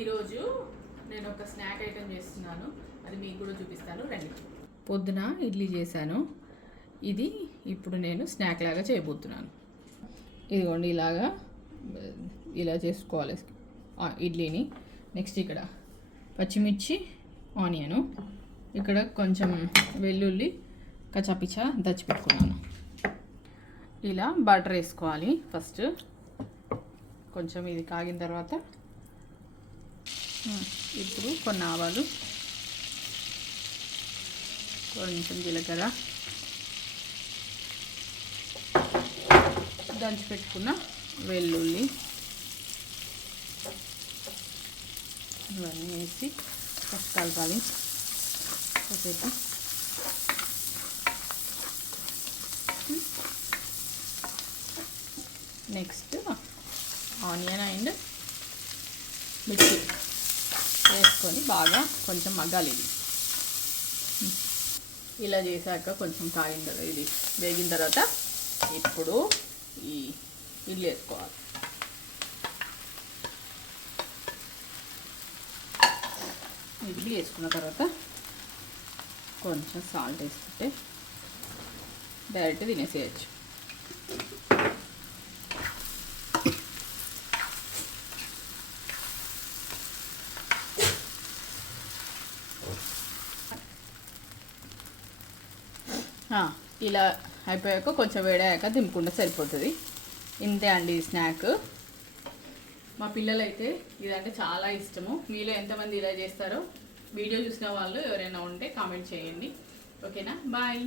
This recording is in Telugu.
ఈరోజు నేను ఒక స్నాక్ ఐటెం చేస్తున్నాను, అది మీకు కూడా చూపిస్తాను రండి. పొద్దున ఇడ్లీ చేశాను, ఇది ఇప్పుడు నేను స్నాక్ లాగా చేయబోతున్నాను. ఇదిగోండి ఇలా చేసుకోవాలి ఇడ్లీని. నెక్స్ట్ ఇక్కడ పచ్చిమిర్చి, ఆనియను, ఇక్కడ కొంచెం వెల్లుల్లి కచ్చాపిచ్చా దంచి పెట్టుకున్నాను. ఇలా బటర్ వేసుకోవాలి ఫస్ట్. కొంచెం ఇది కాగిన తర్వాత ఇప్పుడు కొన్ని ఆవాలు, కొంచెం జీలకర్ర, దంచి పెట్టుకున్న వెల్లుల్లి ఇవన్నీ వేసి ఫస్ట్ కలపాలి కాసేపు. నెక్స్ట్ ఆనియన్ అండ్ మిర్చి వేసుకొని బాగా కొంచెం మగ్గాలి. ఇది ఇలా చేశాక కొంచెం ఇది వేగిన తర్వాత ఇప్పుడు ఈ ఇడ్లీ వేసుకోవాలి. ఇడ్లీ వేసుకున్న తర్వాత కొంచెం సాల్ట్ వేసుకుంటే డైరెక్ట్ తినేసేయచ్చు. ఇలా అయిపోయాక కొంచెం వేడాక దింపుకుంటే సరిపోతుంది. ఇంతే అండి స్నాక్. మా పిల్లలైతే ఇదంటే చాలా ఇష్టము. మీలో ఎంతమంది ఇలా చేస్తారో వీడియో చూసిన వాళ్ళు ఎవరైనా ఉంటే కామెంట్ చేయండి. ఓకేనా, బాయ్.